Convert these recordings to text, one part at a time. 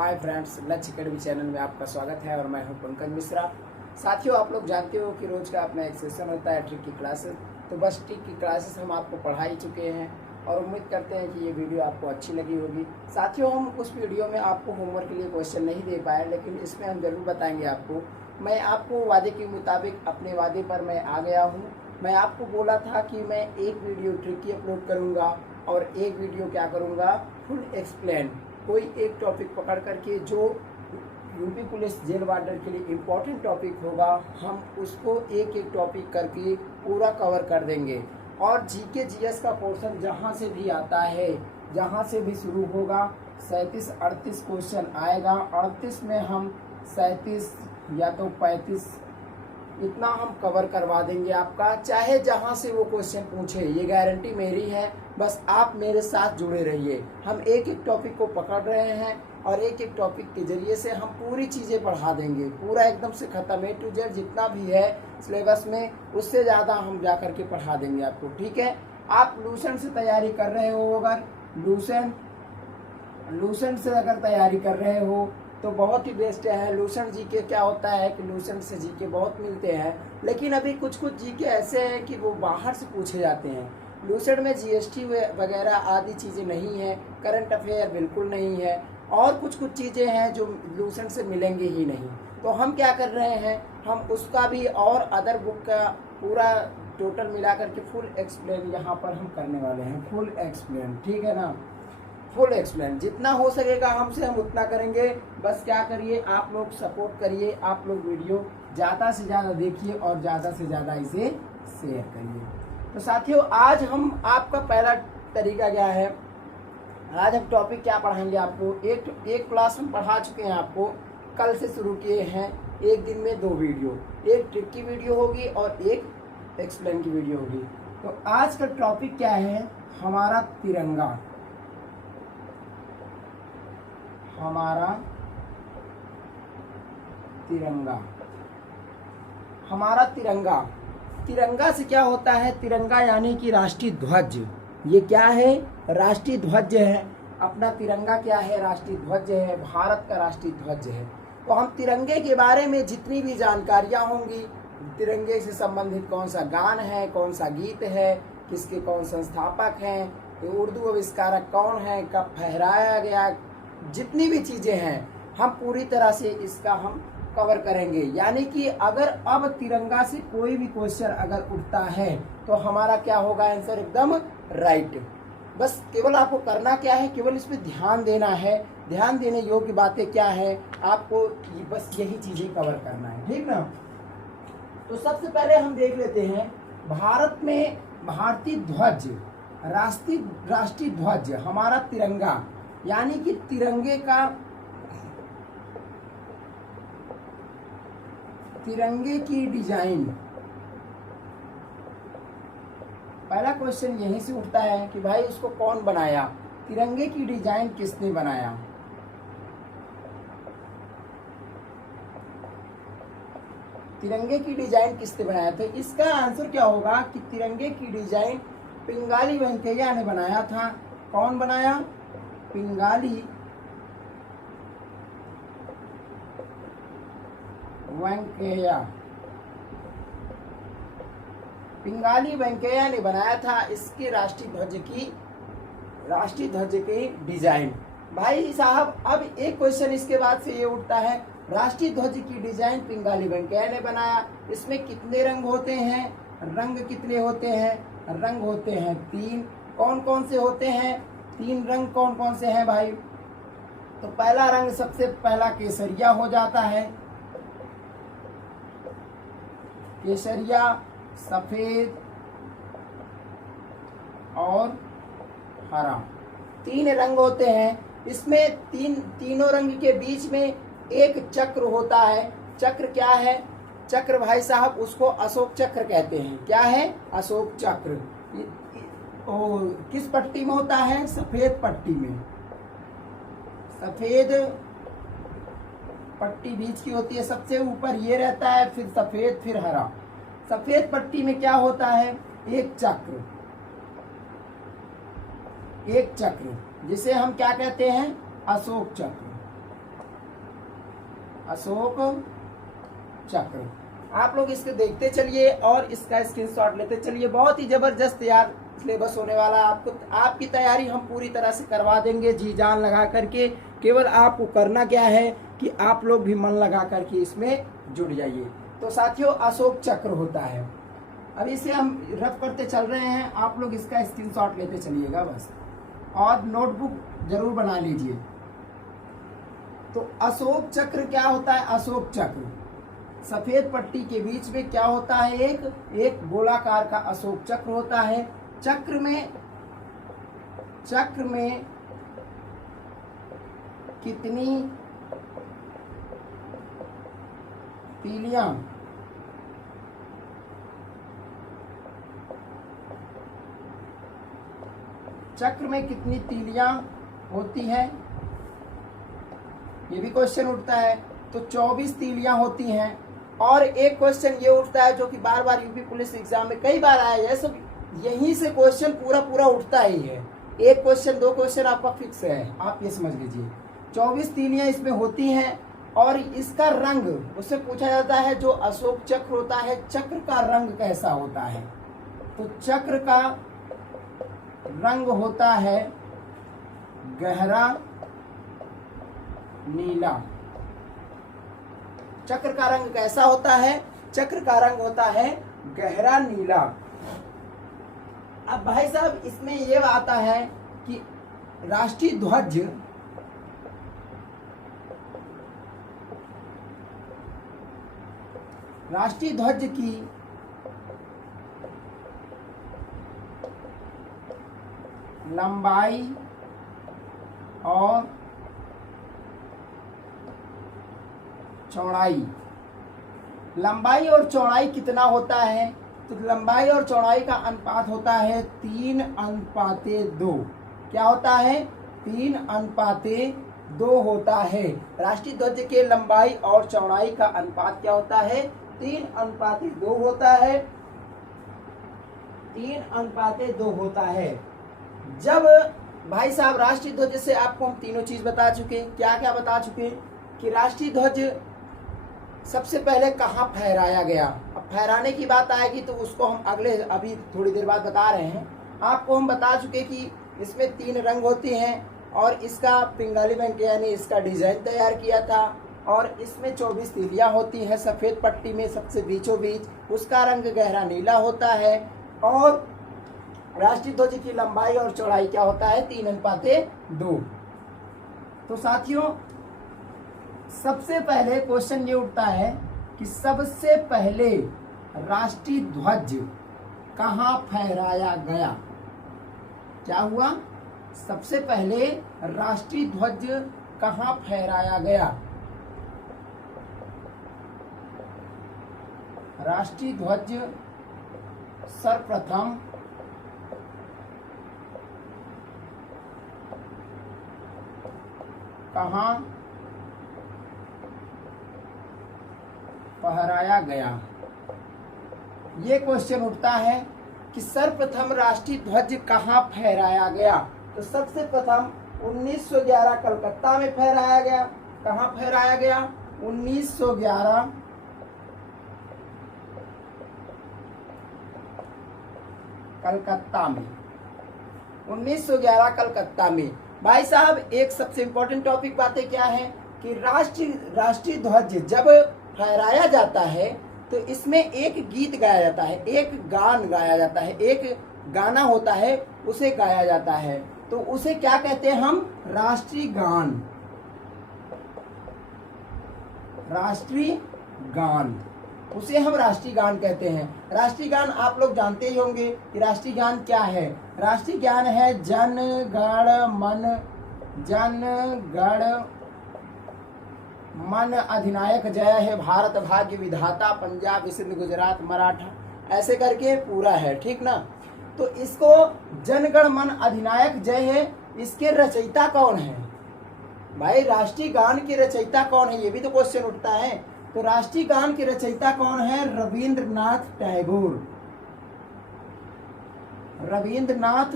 Hi friends, लक्ष्य academy channel में आपका स्वागत है और मैं हूं पंकज मिश्रा। साथियों, आप लोग जानते हो कि रोज का अपना एक सेशन होता है ट्रिक की क्लासेस। तो बस ट्रिक की क्लासेस हम आपको पढ़ा ही चुके हैं और उम्मीद करते हैं कि ये वीडियो आपको अच्छी लगी होगी। साथियों, हम उस वीडियो में आपको होमवर्क के लिए क्वेश्चन नहीं दे पाए, लेकिन इसमें हम जरूर बताएंगे आपको। मैं आपको वादे के मुताबिक अपने वादे पर मैं आ गया हूँ। मैं आपको बोला था कि मैं एक वीडियो ट्रिक की अपलोड करूँगा और एक वीडियो क्या करूँगा, फुल एक्सप्लेन। कोई एक टॉपिक पकड़ करके जो यूपी पुलिस जेल वार्डर के लिए इम्पोर्टेंट टॉपिक होगा, हम उसको एक एक टॉपिक करके पूरा कवर कर देंगे। और जीके जीएस का पोर्शन जहाँ से भी आता है, जहाँ से भी शुरू होगा, 37-38 क्वेश्चन आएगा। 38 में हम 37 या तो 35 इतना हम कवर करवा देंगे आपका, चाहे जहां से वो क्वेश्चन पूछे, ये गारंटी मेरी है। बस आप मेरे साथ जुड़े रहिए। हम एक एक टॉपिक को पकड़ रहे हैं और एक एक टॉपिक के जरिए से हम पूरी चीज़ें पढ़ा देंगे, पूरा एकदम से ख़त्म A to Z जितना भी है सिलेबस में, उससे ज़्यादा हम जा करके पढ़ा देंगे आपको। ठीक है, आप लूसेंट से तैयारी कर रहे हो, अगर लूसेंट से अगर तैयारी कर रहे हो तो बहुत ही बेस्ट है। लूसेंट जीके क्या होता है कि लूसेंट से जीके बहुत मिलते हैं, लेकिन अभी कुछ जीके ऐसे हैं कि वो बाहर से पूछे जाते हैं। लूसेंट में जीएसटी वगैरह आदि चीज़ें नहीं है, करंट अफेयर बिल्कुल नहीं है, और कुछ चीज़ें हैं जो लूसेंट से मिलेंगे ही नहीं। तो हम क्या कर रहे हैं, हम उसका भी और अदर बुक का पूरा टोटल मिला करके फुल एक्सप्लेन यहाँ पर हम करने वाले हैं। फुल एक्सप्लेन, ठीक है ना, फुल एक्सप्लेन जितना हो सकेगा हमसे हम उतना करेंगे। बस क्या करिए, आप लोग सपोर्ट करिए, आप लोग वीडियो ज़्यादा से ज़्यादा देखिए और ज़्यादा से ज़्यादा इसे शेयर करिए। तो साथियों, आज हम आपका पहला तरीका क्या है, आज हम टॉपिक क्या पढ़ाएंगे आपको। एक क्लास हम पढ़ा चुके हैं आपको, कल से शुरू किए हैं। एक दिन में 2 वीडियो, एक ट्रिक की वीडियो होगी और एक एक्सप्लेन की वीडियो होगी। तो आज का टॉपिक क्या है, हमारा तिरंगा। हमारा तिरंगा, हमारा तिरंगा। तिरंगा से क्या होता है, तिरंगा यानी कि राष्ट्रीय ध्वज। ये क्या है, राष्ट्रीय ध्वज है। अपना तिरंगा क्या है, राष्ट्रीय ध्वज है, भारत का राष्ट्रीय ध्वज है। तो हम तिरंगे के बारे में जितनी भी जानकारियां होंगी, तिरंगे से संबंधित कौन सा गान है, कौन सा गीत है, किसके कौन संस्थापक हैं, उर्दू आविष्कारक कौन है, कब फहराया गया, जितनी भी चीजें हैं हम पूरी तरह से इसका हम कवर करेंगे। यानी कि अगर अब तिरंगा से कोई भी क्वेश्चन अगर उठता है तो हमारा क्या होगा, आंसर एकदम राइट। बस केवल आपको करना क्या है, केवल इस पे ध्यान देना है। ध्यान देने योग्य बातें क्या है, आपको बस यही चीजें कवर करना है, ठीक ना। तो सबसे पहले हम देख लेते हैं, भारत में भारतीय ध्वज, राष्ट्रीय ध्वज, हमारा तिरंगा, यानी कि तिरंगे की डिजाइन। पहला क्वेश्चन यहीं से उठता है कि भाई उसको कौन बनाया, तिरंगे की डिजाइन किसने बनाया। तिरंगे की डिजाइन किसने बनाया, तो इसका आंसर क्या होगा कि तिरंगे की डिजाइन पिंगाली वेंकैया ने बनाया था। कौन बनाया, पिंगाली वेंकैया। पिंगाली वेंकैया ने बनाया था इसके राष्ट्रीय ध्वज की डिजाइन। भाई साहब, अब एक क्वेश्चन इसके बाद से ये उठता है, राष्ट्रीय ध्वज की डिजाइन पिंगाली वेंकैया ने बनाया, इसमें कितने रंग होते हैं, रंग कितने होते हैं, रंग होते हैं 3। कौन कौन से होते हैं, 3 रंग कौन कौन से हैं भाई। तो पहला रंग सबसे पहला केसरिया हो जाता है, केसरिया, सफेद और हरा, 3 रंग होते हैं। इसमें तीनों रंग के बीच में एक चक्र होता है। चक्र क्या है, चक्र भाई साहब उसको अशोक चक्र कहते हैं। क्या है, अशोक चक्र। किस पट्टी में होता है, सफेद पट्टी में। सफेद पट्टी बीच की होती है, सबसे ऊपर ये रहता है, फिर सफेद, फिर हरा। सफेद पट्टी में क्या होता है, एक चक्र, एक चक्र जिसे हम क्या कहते हैं, अशोक चक्र। अशोक चक्र। आप लोग इसके देखते चलिए और इसका स्क्रीनशॉट लेते चलिए। बहुत ही जबरदस्त यार सिलेबस होने वाला है। आपको आपकी तैयारी हम पूरी तरह से करवा देंगे जी जान लगा करके। केवल आपको करना क्या है कि आप लोग भी मन लगा करके इसमें जुड़ जाइए। तो साथियों अशोक चक्र होता है। अब इसे हम रफ करते चल रहे हैं, आप लोग इसका स्क्रीनशॉट लेते चलिएगा बस, और नोटबुक जरूर बना लीजिए। तो अशोक चक्र क्या होता है? अशोक चक्र सफेद पट्टी के बीच में क्या होता है? एक गोलाकार का अशोक चक्र होता है। चक्र में कितनी तीलियां चक्र में कितनी तीलियां होती हैं? ये भी क्वेश्चन उठता है। तो 24 तीलियां होती हैं। और एक क्वेश्चन ये उठता है जो कि बार बार यूपी पुलिस एग्जाम में कई बार आया है, सब यहीं से क्वेश्चन पूरा उठता ही है। एक क्वेश्चन 2 क्वेश्चन आपका फिक्स है, आप ये समझ लीजिए। 24 तीलियां इसमें होती हैं और इसका रंग उससे पूछा जाता है। जो अशोक चक्र होता है, चक्र का रंग कैसा होता है? तो चक्र का रंग होता है गहरा नीला। चक्र का रंग कैसा होता है? चक्र का रंग होता है गहरा नीला। अब भाई साहब इसमें यह आता है कि राष्ट्रीय ध्वज की लंबाई और चौड़ाई, लंबाई और चौड़ाई कितना होता है? तो लंबाई और चौड़ाई का अनुपात होता है 3:2। क्या होता है? 3:2 होता है। राष्ट्रीय ध्वज के लंबाई और चौड़ाई का अनुपात क्या होता है? 3:2 होता है। 3:2 होता है। जब भाई साहब राष्ट्रीय ध्वज से आपको हम तीनों चीज बता चुके। क्या क्या बता चुके? कि राष्ट्रीय ध्वज सबसे पहले कहाँ फहराया गया। अब फहराने की बात आएगी तो उसको हम अभी थोड़ी देर बाद बता रहे हैं। आपको हम बता चुके कि इसमें 3 रंग होते हैं और इसका पिंगाली बैंक यानी इसका डिजाइन तैयार किया था। और इसमें 24 तीलियां होती हैं सफेद पट्टी में सबसे बीचों बीच, उसका रंग गहरा नीला होता है। और राष्ट्रीय ध्वज की लंबाई और चौड़ाई क्या होता है? 3:2। तो साथियों सबसे पहले क्वेश्चन ये उठता है कि सबसे पहले राष्ट्रीय ध्वज कहाँ फहराया गया? क्या हुआ? सबसे पहले राष्ट्रीय ध्वज कहाँ फहराया गया? राष्ट्रीय ध्वज सर्वप्रथम कहाँ फहराया गया? ये क्वेश्चन उठता है कि सर्वप्रथम राष्ट्रीय ध्वज कहाँ फहराया गया। तो सबसे प्रथम 1911 कलकत्ता में फहराया गया। कहाँ फहराया गया? 1911 कलकत्ता में। 1911 कलकत्ता में। भाई साहब एक सबसे इंपॉर्टेंट टॉपिक बातें क्या है कि राष्ट्रीय ध्वज जब फहराया जाता है तो इसमें एक गीत गाया जाता है, एक गान गाया जाता है, एक गाना होता है उसे गाया जाता है। तो उसे क्या कहते हैं हम? राष्ट्रीय गान। राष्ट्रीय गान, उसे हम राष्ट्रीय गान कहते हैं। राष्ट्रीय गान आप लोग जानते ही होंगे कि राष्ट्रीय गान क्या है। राष्ट्रीय गान है जन गण मन अधिनायक जय है भारत भाग्य विधाता पंजाब सिंध गुजरात मराठा, ऐसे करके पूरा है, ठीक ना। तो इसको जनगण मन अधिनायक जय है, इसके रचयिता कौन है? भाई राष्ट्रीय गान के रचयिता कौन है, ये भी तो क्वेश्चन उठता है। तो राष्ट्रीय गान के रचयिता कौन है? रविंद्रनाथ टैगोर। रविंद्रनाथ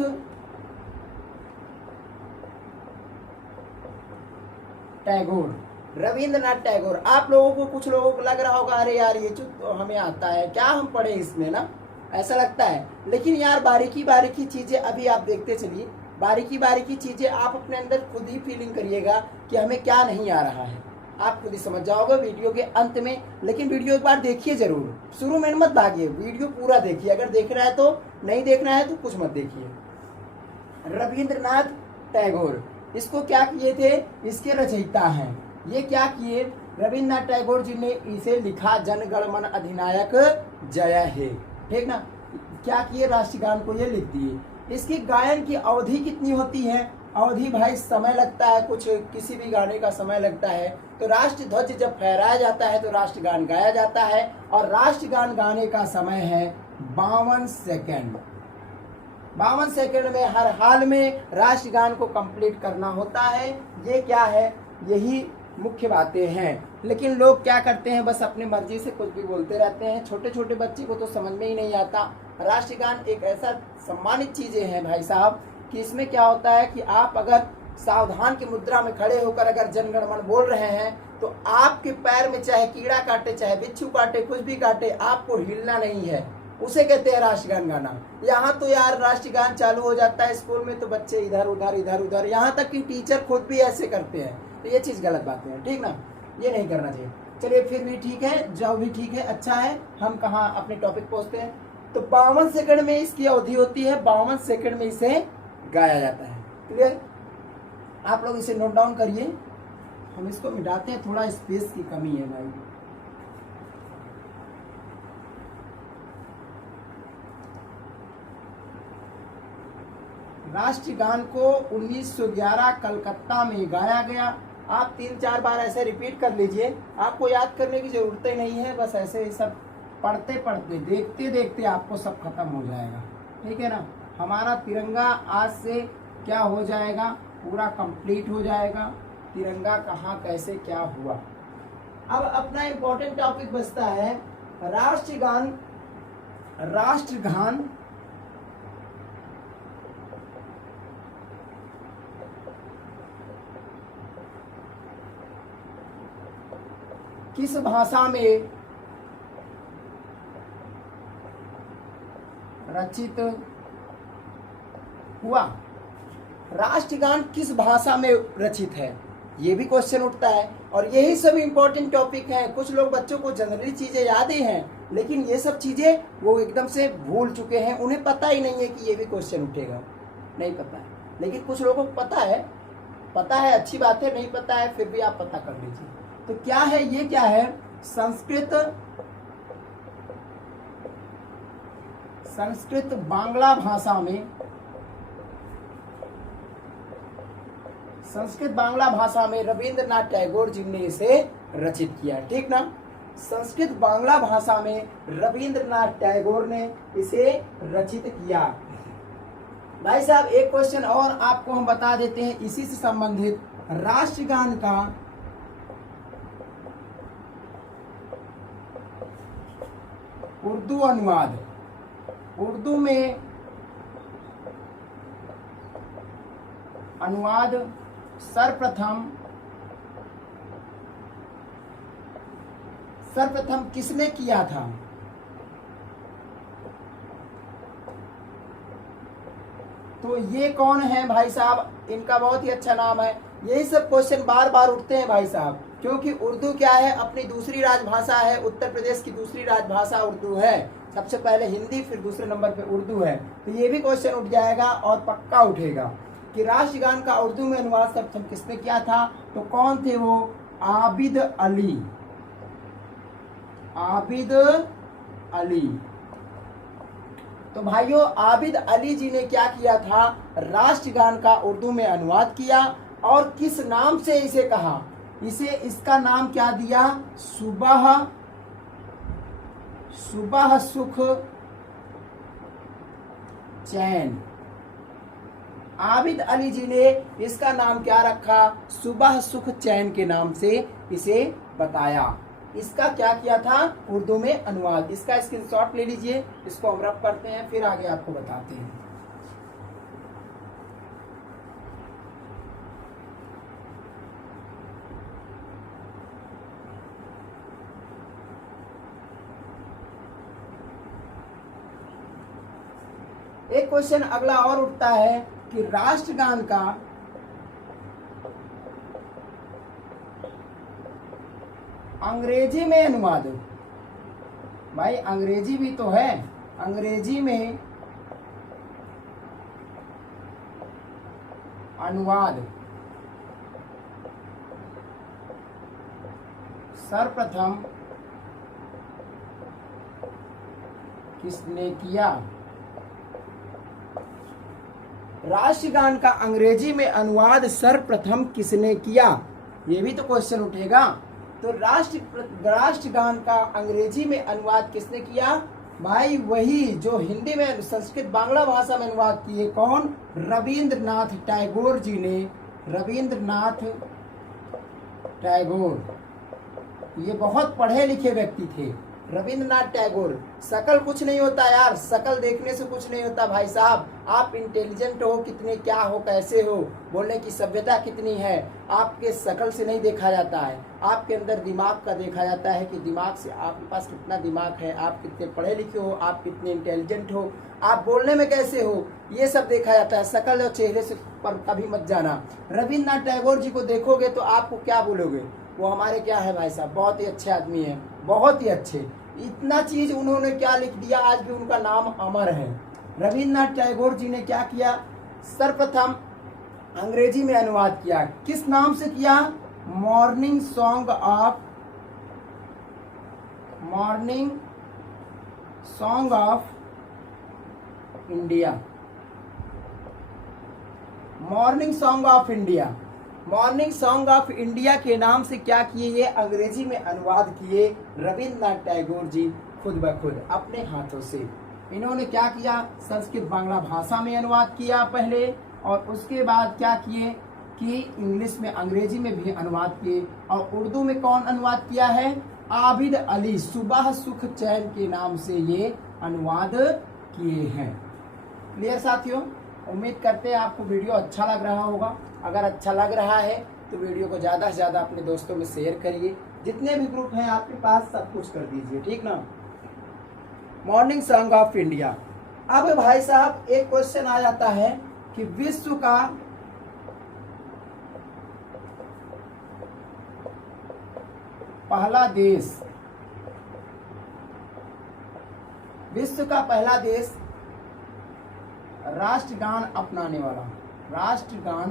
टैगोर। रविंद्रनाथ टैगोर। आप लोगों को, कुछ लोगों को लग रहा होगा अरे यार ये तो हमें आता है, क्या हम पढ़े इसमें ना, ऐसा लगता है। लेकिन यार बारीकी बारीकी चीजें अभी आप देखते चलिए, बारीकी बारीकी चीजें आप अपने अंदर खुद ही फीलिंग करिएगा कि हमें क्या नहीं आ रहा है, आप खुद ही समझ जाओगे वीडियो के अंत में। लेकिन वीडियो एक बार देखिए जरूर, शुरू में मत भागिए, वीडियो पूरा देखिए। अगर देख रहा है तो, नहीं देखना है तो कुछ मत देखिए। रविंद्रनाथ टैगोर, इसको क्या किए थे, इसके रचयिता हैं। ये क्या किए, रविंद्रनाथ टैगोर जी ने इसे लिखा जन गण मन अधिनायक जय हे, ठीक ना। क्या किए, राष्ट्रगान को ये लिख दिए। इसकी गायन की अवधि कितनी होती है, अवधि भाई समय लगता है कुछ, किसी भी गाने का समय लगता है। तो राष्ट्र ध्वज जब फहराया जाता है तो राष्ट्रगान गाया जाता है, और राष्ट्रगान गाने का समय है 52 सेकेंड। 52 सेकेंड में हर हाल में राष्ट्रगान को कंप्लीट करना होता है। ये क्या है, यही मुख्य बातें हैं। लेकिन लोग क्या करते हैं, बस अपनी मर्जी से कुछ भी बोलते रहते हैं। छोटे छोटे बच्चे को तो समझ में ही नहीं आता। राष्ट्रगान एक ऐसा सम्मानित चीजें हैं भाई साहब कि इसमें क्या होता है कि आप अगर सावधान की मुद्रा में खड़े होकर अगर जनगण मन बोल रहे हैं तो आपके पैर में चाहे कीड़ा काटे, चाहे बिच्छू काटे, कुछ भी काटे, आपको हिलना नहीं है। उसे कहते हैं राष्ट्रगान गाना। यहाँ तो यार राष्ट्रगान चालू हो जाता है स्कूल में तो बच्चे इधर उधर इधर उधर, यहाँ तक कि टीचर खुद भी ऐसे करते हैं। तो ये चीज गलत बात है, ठीक ना, ये नहीं करना चाहिए। चलिए फिर भी ठीक है, जो भी ठीक है, अच्छा है। हम कहाँ अपने टॉपिक पहुंचते हैं। तो 52 सेकंड में इसकी अवधि होती है, 52 सेकंड में इसे गाया जाता है। क्लियर, आप लोग इसे नोट डाउन करिए। हम इसको मिटाते हैं, थोड़ा स्पेस की कमी है भाई। राष्ट्रगान को 1911 कलकत्ता में गाया गया। आप 3-4 बार ऐसे रिपीट कर लीजिए, आपको याद करने की जरूरत ही नहीं है। बस ऐसे ही सब पढ़ते पढ़ते, देखते देखते आपको सब खत्म हो जाएगा, ठीक है ना। हमारा तिरंगा आज से क्या हो जाएगा, पूरा कंप्लीट हो जाएगा। तिरंगा कहाँ कैसे क्या हुआ। अब अपना इंपॉर्टेंट टॉपिक बचता है राष्ट्रगान। राष्ट्रगान किस भाषा में रचित हुआ। राष्ट्रगान किस भाषा में रचित है, ये भी क्वेश्चन उठता है। और यही सब इंपॉर्टेंट टॉपिक हैं। कुछ लोग बच्चों को जनरली चीजें याद ही हैं, लेकिन ये सब चीजें वो एकदम से भूल चुके हैं। उन्हें पता ही नहीं है कि ये भी क्वेश्चन उठेगा, नहीं पता है। लेकिन कुछ लोगों को पता है, अच्छी बात है। नहीं पता है फिर भी आप पता कर लीजिए। तो क्या है, ये क्या है, संस्कृत बांग्ला भाषा में, संस्कृत बांग्ला भाषा में रविंद्रनाथ टैगोर जी ने इसे रचित किया, ठीक ना। संस्कृत बांग्ला भाषा में रविंद्रनाथ टैगोर ने इसे रचित किया। भाई साहब एक क्वेश्चन और आपको हम बता देते हैं इसी से संबंधित। राष्ट्रगान का उर्दू अनुवाद, उर्दू में अनुवाद सर्वप्रथम किसने किया था। तो ये कौन है भाई साहब, इनका बहुत ही अच्छा नाम है। यही सब क्वेश्चन बार बार उठते हैं भाई साहब, क्योंकि उर्दू क्या है, अपनी दूसरी राजभाषा है। उत्तर प्रदेश की दूसरी राजभाषा उर्दू है। सबसे पहले हिंदी, फिर दूसरे नंबर पे उर्दू है। तो ये भी क्वेश्चन उठ जाएगा और पक्का उठेगा कि राष्ट्रगान का उर्दू में अनुवाद सर्वप्रथम किसने किया था। तो कौन थे वो, आबिद अली। आबिद अली। तो भाइयों आबिद अली जी ने क्या किया था, राष्ट्रगान का उर्दू में अनुवाद किया। और किस नाम से इसे कहा, इसे इसका नाम क्या दिया, सुबह सुख चैन। आबिद अली जी ने इसका नाम क्या रखा, सुबह सुख चैन के नाम से इसे बताया। इसका क्या किया था, उर्दू में अनुवाद। इसका स्क्रीनशॉट ले लीजिए, इसको हम रब करते हैं, फिर आगे आपको बताते हैं। एक क्वेश्चन अगला और उठता है कि राष्ट्रगान का अंग्रेजी में अनुवाद, भाई अंग्रेजी भी तो है, अंग्रेजी में अनुवाद सर्वप्रथम किसने किया? राष्ट्रगान का अंग्रेजी में अनुवाद सर्वप्रथम किसने किया? ये भी तो क्वेश्चन उठेगा। तो राष्ट्रगान का अंग्रेजी में अनुवाद किसने किया? भाई वही जो हिंदी में, संस्कृत बांग्ला भाषा में अनुवाद किए, कौन? रविंद्रनाथ टैगोर जी ने। रविंद्रनाथ टैगोर ये बहुत पढ़े लिखे व्यक्ति थे, रविंद्रनाथ टैगोर। शकल कुछ नहीं होता यार, शकल देखने से कुछ नहीं होता भाई साहब। आप इंटेलिजेंट हो कितने, क्या हो, कैसे हो, बोलने की सभ्यता कितनी है, आपके शकल से नहीं देखा जाता है, आपके अंदर दिमाग का देखा जाता है कि दिमाग से आपके पास कितना दिमाग है, आप कितने पढ़े लिखे हो, आप कितने इंटेलिजेंट हो, आप बोलने में कैसे हो, ये सब देखा जाता है। शकल और चेहरे से पर कभी मत जाना। रविंद्रनाथ टैगोर जी को देखोगे तो आपको क्या बोलोगे? वो हमारे क्या है भाई साहब, बहुत ही अच्छे आदमी हैं, बहुत ही अच्छे। इतना चीज उन्होंने क्या लिख दिया, आज भी उनका नाम अमर है। रविंद्रनाथ टैगोर जी ने क्या किया? सर्वप्रथम अंग्रेजी में अनुवाद किया। किस नाम से किया? Morning song of India. Morning song of India, morning song of India के नाम से क्या किए? ये अंग्रेजी में अनुवाद किए रविंद्रनाथ टैगोर जी खुद ब खुद अपने हाथों से। इन्होंने क्या किया? संस्कृत बांग्ला भाषा में अनुवाद किया पहले, और उसके बाद क्या किए कि इंग्लिश में, अंग्रेजी में भी अनुवाद किए, और उर्दू में कौन अनुवाद किया है? आबिद अली सुबह सुख चैन के नाम से ये अनुवाद किए हैं। क्लियर साथियों? उम्मीद करते हैं आपको वीडियो अच्छा लग रहा होगा। अगर अच्छा लग रहा है तो वीडियो को ज़्यादा से ज़्यादा अपने दोस्तों में शेयर करिए, जितने भी ग्रुप हैं आपके पास सब कुछ कर दीजिए, ठीक ना। Morning song of India. अब भाई साहब एक क्वेश्चन आ जाता है कि विश्व का पहला देश, विश्व का पहला देश राष्ट्रगान अपनाने वाला, राष्ट्रगान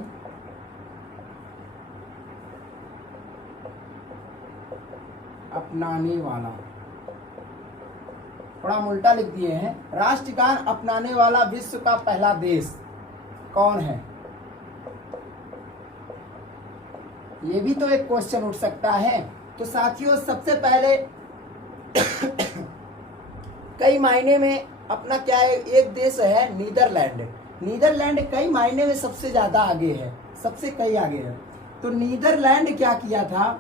अपनाने वाला, थोड़ा उल्टा लिख दिए हैं। राष्ट्रगान अपनाने वाला विश्व का पहला देश कौन है? ये भी तो एक क्वेश्चन उठ सकता है। तो साथियों सबसे पहले कई मायने में अपना क्या है, एक देश है नीदरलैंड। नीदरलैंड कई मायने में सबसे ज्यादा आगे है, सबसे कई आगे है। तो नीदरलैंड क्या किया था?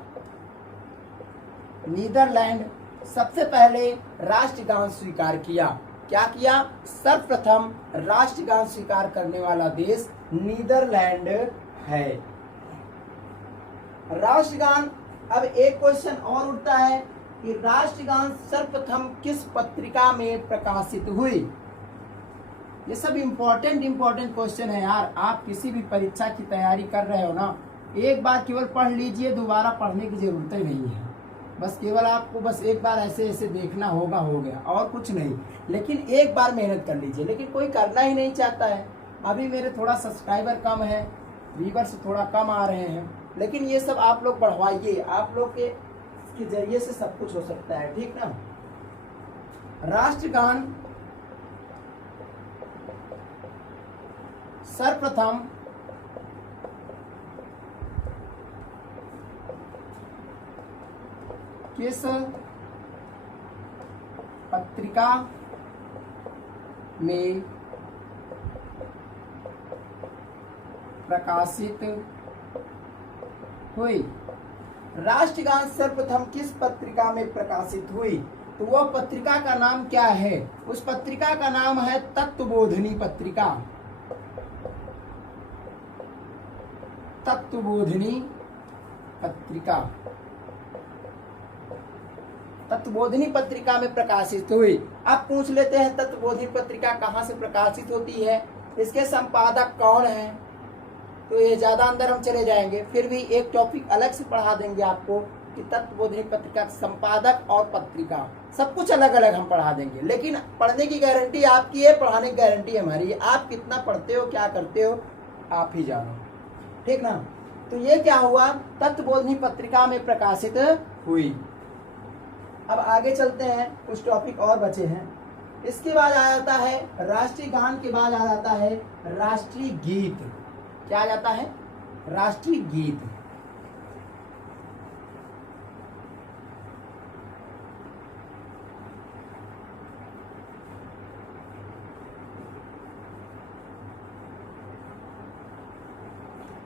नीदरलैंड सबसे पहले राष्ट्रगान स्वीकार किया। क्या किया? सर्वप्रथम राष्ट्रगान स्वीकार करने वाला देश नीदरलैंड है। राष्ट्रगान, अब एक क्वेश्चन और उठता है कि राष्ट्रगान सर्वप्रथम किस पत्रिका में प्रकाशित हुई? ये सब इम्पोर्टेंट क्वेश्चन है यार। आप किसी भी परीक्षा की तैयारी कर रहे हो ना, एक बार केवल पढ़ लीजिए, दोबारा पढ़ने की जरूरत ही नहीं है। बस केवल आपको बस एक बार ऐसे ऐसे देखना होगा, हो गया, और कुछ नहीं। लेकिन एक बार मेहनत कर लीजिए, लेकिन कोई करना ही नहीं चाहता है। अभी मेरे थोड़ा सब्सक्राइबर कम है, व्यूअर्स थोड़ा कम आ रहे हैं, लेकिन ये सब आप लोग बढ़वाइए। आप लोग के जरिए से सब कुछ हो सकता है, ठीक ना। राष्ट्रगान सर्वप्रथम किस पत्रिका में प्रकाशित हुई? राष्ट्रगान सर्वप्रथम किस पत्रिका में प्रकाशित हुई? तो वह पत्रिका का नाम क्या है? उस पत्रिका का नाम है तत्वबोधिनी पत्रिका। तत्वबोधिनी पत्रिका, तत्वबोधिनी पत्रिका में प्रकाशित हुई। अब पूछ लेते हैं तत्वबोधिनी पत्रिका कहाँ से प्रकाशित होती है, इसके संपादक कौन है। तो ये ज्यादा अंदर हम चले जाएंगे, फिर भी एक टॉपिक अलग से पढ़ा देंगे आपको कि तत्वबोधिनी पत्रिका संपादक और पत्रिका सब कुछ अलग अलग हम पढ़ा देंगे। लेकिन पढ़ने की गारंटी आपकी है, पढ़ाने की गारंटी हमारी है। आप कितना पढ़ते हो, क्या करते हो, आप ही जानो, ठीक ना। तो ये क्या हुआ, तत्वबोधिनी पत्रिका में प्रकाशित हुई। अब आगे चलते हैं, कुछ टॉपिक और बचे हैं। इसके बाद आ जाता है राष्ट्रीय गान, के बाद आ जाता है राष्ट्रीय गीत। क्या आ जाता है, राष्ट्रीय गीत।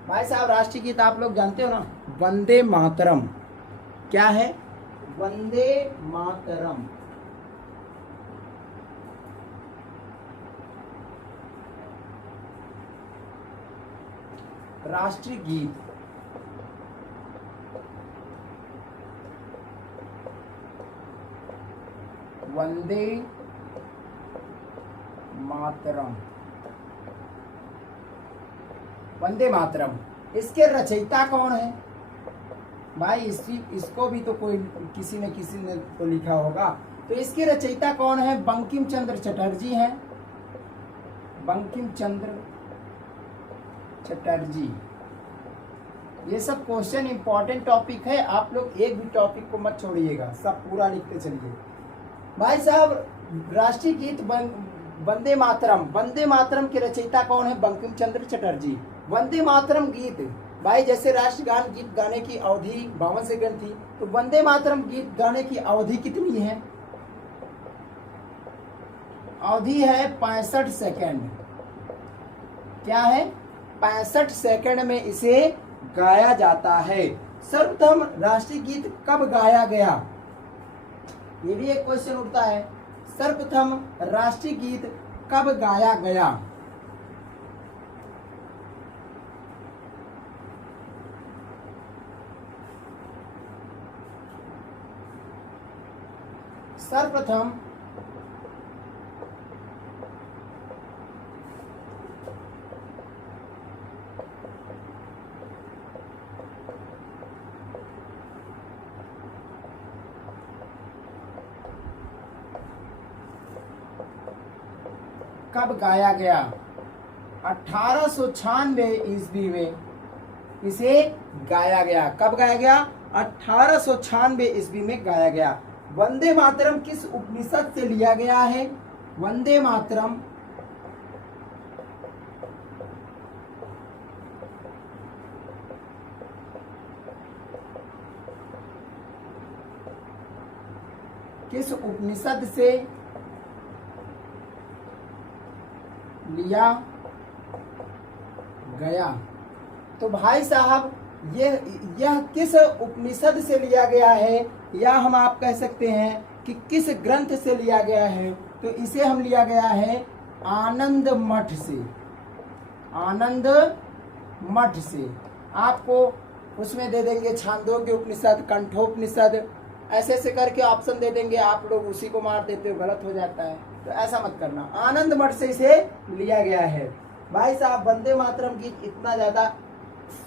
भाई साहब राष्ट्रीय गीत आप लोग जानते हो ना, वंदे मातरम। क्या है, वंदे मातरम। राष्ट्रीय गीत, वंदे मातरम, वंदे मातरम। इसके रचयिता कौन है भाई, इसको भी तो कोई किसी ने तो लिखा होगा। तो इसके रचयिता कौन है, बंकिम चंद्र चटर्जी हैं, बंकिम चंद्र चटर्जी। ये सब क्वेश्चन इंपॉर्टेंट टॉपिक है, आप लोग एक भी टॉपिक को मत छोड़िएगा, सब पूरा लिखते चलिए। भाई साहब राष्ट्रीय गीत वंदे मातरम, वंदे मातरम के रचयिता कौन है, बंकिम चंद्र चटर्जी। वंदे मातरम गीत, भाई जैसे राष्ट्रगान गीत गाने की अवधि 52 सेकंड थी, तो वंदे मातरम गीत गाने की अवधि कितनी है, अवधि है 65 सेकंड। क्या है, 65 सेकंड में इसे गाया जाता है। सर्वप्रथम राष्ट्रीय गीत कब गाया गया, ये भी एक क्वेश्चन उठता है। सर्वप्रथम राष्ट्रीय गीत कब गाया गया, सर्वप्रथम कब गाया गया, 1896 ईस्वी में इसे गाया गया। कब गाया गया, 1896 ईस्वी में गाया गया। वंदे मातरम किस उपनिषद से लिया गया है, वंदे मातरम किस उपनिषद से लिया गया। तो भाई साहब यह किस उपनिषद से लिया गया है, या हम आप कह सकते हैं कि किस ग्रंथ से लिया गया है, तो इसे हम लिया गया है आनंद मठ से, आनंद मठ से। आपको उसमें दे देंगे छांदोग्य उपनिषद, कंठोपनिषद, ऐसे ऐसे करके ऑप्शन दे देंगे, आप लोग उसी को मार देते हो, गलत हो जाता है, तो ऐसा मत करना। आनंद मठ से इसे लिया गया है। भाई साहब वंदे मातरम गीत इतना ज्यादा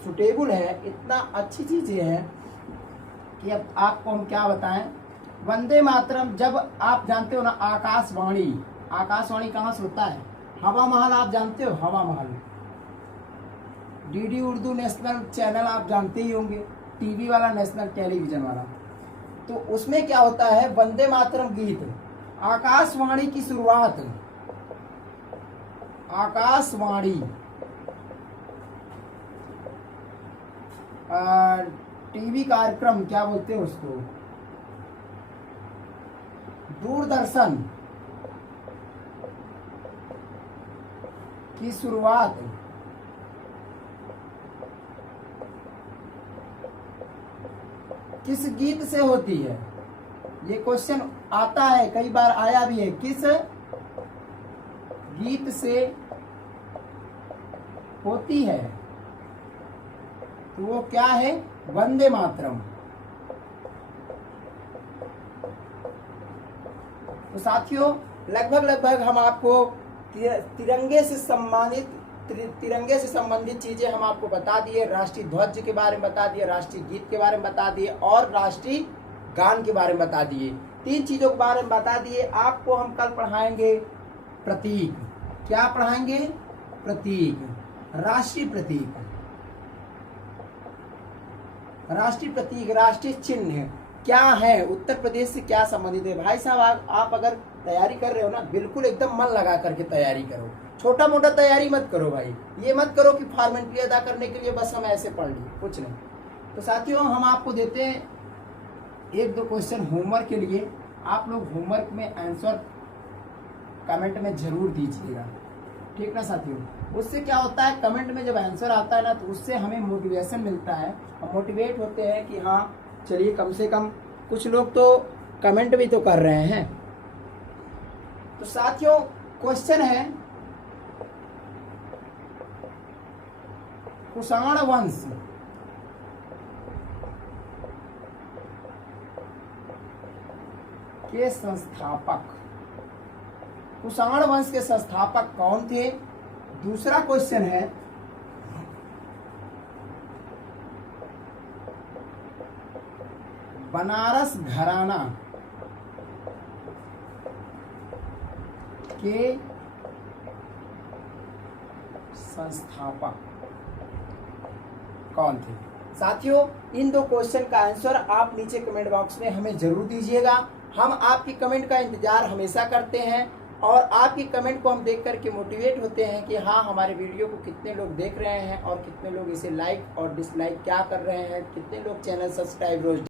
सुटेबल है, इतना अच्छी चीज है कि अब आपको हम क्या बताएं। वंदे मातरम, जब आप जानते हो ना आकाशवाणी, आकाशवाणी कहाँ से होता है, हवा महल आप जानते हो, हवा महल। डीडी उर्दू नेशनल चैनल आप जानते ही होंगे, टीवी वाला, नेशनल टेलीविजन वाला। तो उसमें क्या होता है, वंदे मातरम गीत आकाशवाणी की शुरुआत, आकाशवाणी टीवी कार्यक्रम क्या बोलते हैं उसको, दूरदर्शन की शुरुआत किस गीत से होती है। ये क्वेश्चन आता है, कई बार आया भी है, किस गीत से होती है, तो वो क्या है, वंदे मातरम। तो साथियों लगभग हम आपको तिरंगे से संबंधित चीजें हम आपको बता दिए, राष्ट्रीय ध्वज के बारे में बता दिए, राष्ट्रीय गीत के बारे में बता दिए और राष्ट्रीय गान के बारे में बता दिए। 3 चीजों के बारे में बता दिए। आपको हम कल पढ़ाएंगे प्रतीक। क्या पढ़ाएंगे? प्रतीक, राष्ट्रीय प्रतीक, राष्ट्रीय प्रतीक, राष्ट्रीय चिन्ह क्या है, उत्तर प्रदेश से क्या संबंधित है। भाई साहब आप अगर तैयारी कर रहे हो ना, बिल्कुल एकदम मन लगा करके तैयारी करो, छोटा मोटा तैयारी मत करो भाई। ये मत करो कि फॉर्मेलिटी अदा करने के लिए बस हम ऐसे पढ़ लिए, कुछ नहीं। तो साथियों हम आपको देते हैं 1-2 क्वेश्चन होमवर्क के लिए। आप लोग होमवर्क में आंसर कमेंट में जरूर दीजिएगा, ठीक ना साथियों। उससे क्या होता है, कमेंट में जब आंसर आता है ना तो उससे हमें मोटिवेशन मिलता है, हम मोटिवेट होते हैं कि हाँ चलिए कम से कम कुछ लोग तो कमेंट भी तो कर रहे हैं। तो साथियों क्वेश्चन है, कुषाण वंश के संस्थापक, कुषाण वंश के संस्थापक कौन थे। दूसरा क्वेश्चन है, बनारस घराना के संस्थापक कौन थे। साथियों इन 2 क्वेश्चन का आंसर आप नीचे कमेंट बॉक्स में हमें जरूर दीजिएगा। हम आपकी कमेंट का इंतजार हमेशा करते हैं और आपकी कमेंट को हम देख करके मोटिवेट होते हैं कि हाँ हमारे वीडियो को कितने लोग देख रहे हैं और कितने लोग इसे लाइक और डिसलाइक क्या कर रहे हैं, कितने लोग चैनल सब्सक्राइब रोज